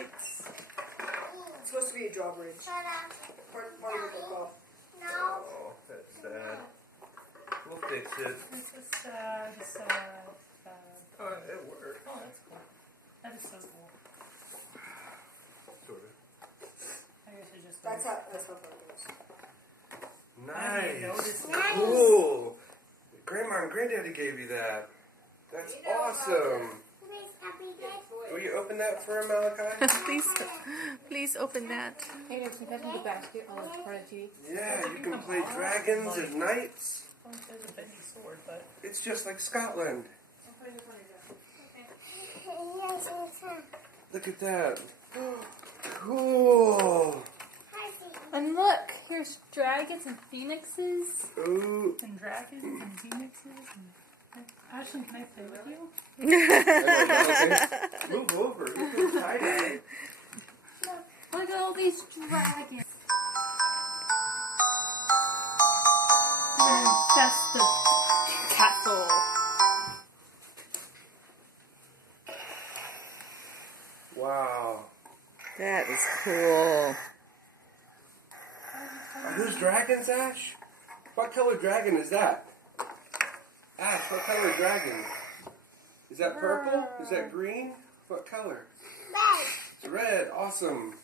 It's supposed to be a drawbridge. Part of the book. Oh, that's sad. We'll fix it. This is sad. Oh, it worked. Oh, that's cool. That is so cool. Sort of. I guess it just. That's how it goes. I didn't even notice Nice. it. Cool. Grandma and Granddaddy gave you that. That's awesome. Will you open that for him, Malachi? Please open that. Hey, there's some in the basket on the front TV. Yeah, you can play dragons and knights. Well, there's a bendy sword, but. It's just like Scotland. Look at that. Cool. And look, here's dragons and phoenixes. Ooh. And dragons and phoenixes. And Ashley, can I play with you? Move over. You can tie Look at all these dragons. And that's the castle. Wow. That is cool. Are those dragons, Ash? What color dragon is that? Ash, what color dragon? Is that purple? Is that green? What color? Red. It's red. Awesome.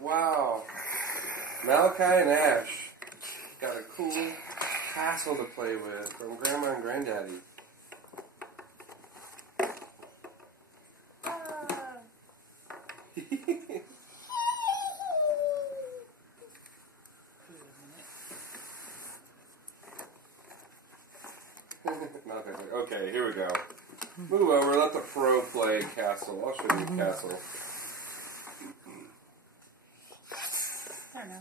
Wow. Malachi and Ash got a cool castle to play with from Grandma and Granddaddy. Okay, here we go. Move over, let the pro play castle. I'll show you castle. I don't know.